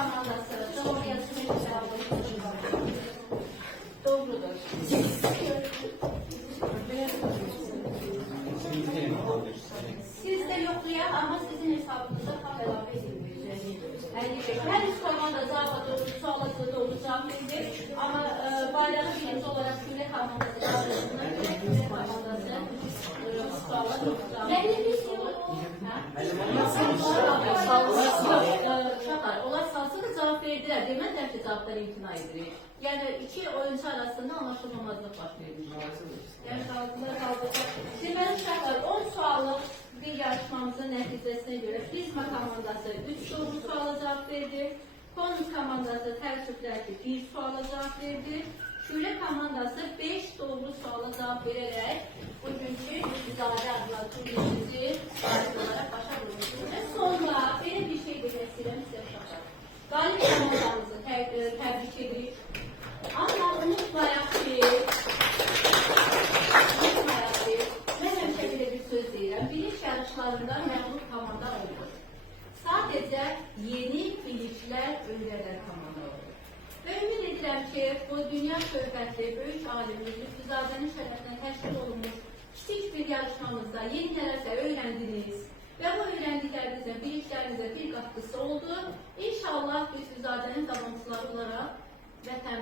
komandası Cumhuriyet'in doğrudur. Siz de yoklayan ama sizin hesabınıza tam elave edilmeyecek. Her üst komanda cevap doğru, sualatı doğru cevap verir. Ama bayrağı birinci olarak küre komandası cevaplarına göre küre komandası suala doğru cevap verir. Onlar salsa da cevap verdiler. Demezler ki cevapları imtina edilir. Yani iki oyuncu arasında anlaşılmamazlık baş verir. Yani sağlıklılar kaldıracak. Deməli uşaqlar 10 suallık bir yarışmamızın nəticəsinə görə Prizma komandası 3 doğru suala cavab verdi. Konus komandası təəssüflər ki 1 suala cavab verdi. Şule komandası 5 doğru suala cavab verərək bugünkü İzadə adlı turnirimizi olarak başa vurmuşdur. Və sonda belə bir şey demək istəyirəm sizə uşaqlar. Qalib komandamızı təbrik edirik. Amma unutmayaq ki, mən həmişə belə bir söz deyirəm. Bilik yarışlarında məğlub komanda olur. Sadəcə yeni biliklər öyrənən komanda olur. Və ümid edirəm ki, bu dünya şöhrətli böyük alimimiz Lütfüzadənin şərəfinə təşkil olunmuş kiçik bir yarışmamızda yeni nələrsə öyrəndiniz və bu öyrəndiklərinizə, biliklərinizə bir qatqısı oldu. İnşallah Lütfüzadənin davamçıları olaraq vətən